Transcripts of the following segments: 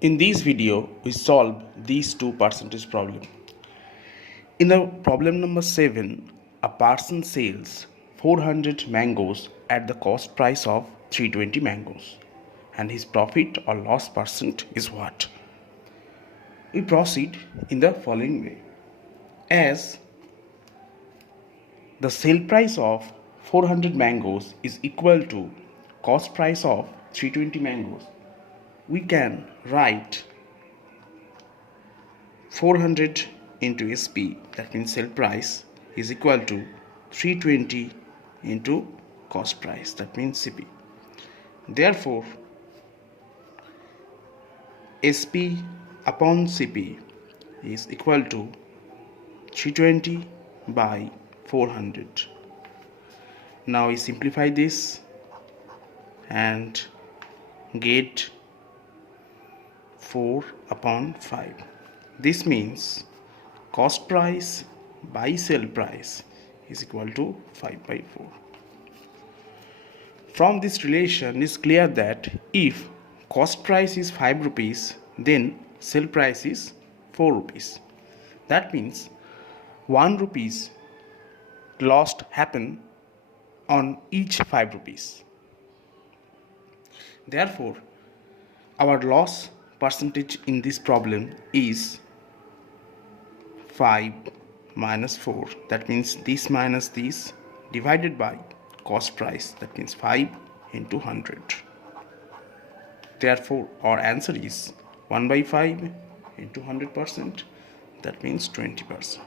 In this video, we solve these two percentage problem. In the problem number 7, a person sells 400 mangoes at the cost price of 320 mangoes, and his profit or loss percent is what? We proceed in the following way. As the sale price of 400 mangoes is equal to cost price of 320 mangoes, we can write 400 into SP, that means sale price, is equal to 320 into cost price, that means CP. Therefore, SP upon CP is equal to 320 by 400. Now we simplify this and get 4 upon 5. This means cost price by sale price is equal to 5 by 4. From this relation, it is clear that if cost price is 5 rupees, then sale price is 4 rupees. That means 1 rupees lost happen on each 5 rupees. Therefore, our loss percentage in this problem is 5 minus 4, that means this minus this, divided by cost price, that means 5 into 100. Therefore, our answer is 1 by 5 into 100%, that means 20%.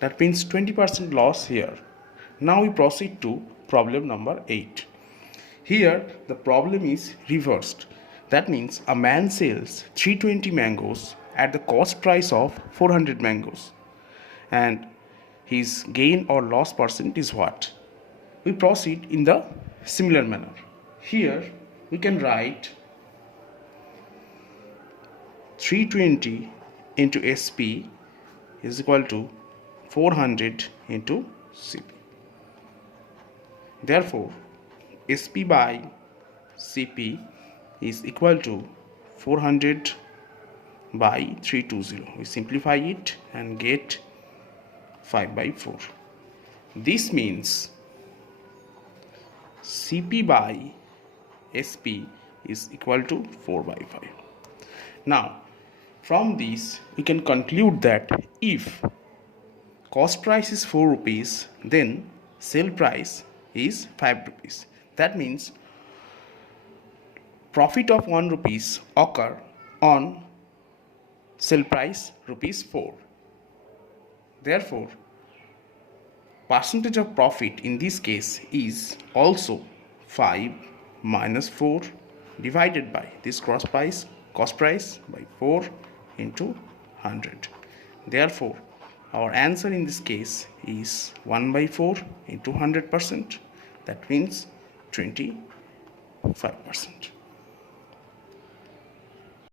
That means 20% loss here. Now we proceed to problem number 8. Here the problem is reversed. That means a man sells 320 mangoes at the cost price of 400 mangoes, and his gain or loss percent is what? We proceed in the similar manner. Here we can write 320 into SP is equal to 400 into CP. Therefore, SP by CP is equal to 400 by 320. We simplify it and get 5 by 4. This means CP by SP is equal to 4 by 5. Now, from this we can conclude that if cost price is 4 rupees, then sale price is 5 rupees. That means profit of 1 rupees occur on sale price rupees 4. Therefore, percentage of profit in this case is also 5 minus 4 divided by this cost price by 4 into 100. Therefore, our answer in this case is 1 by 4 into 100%. That means 25%.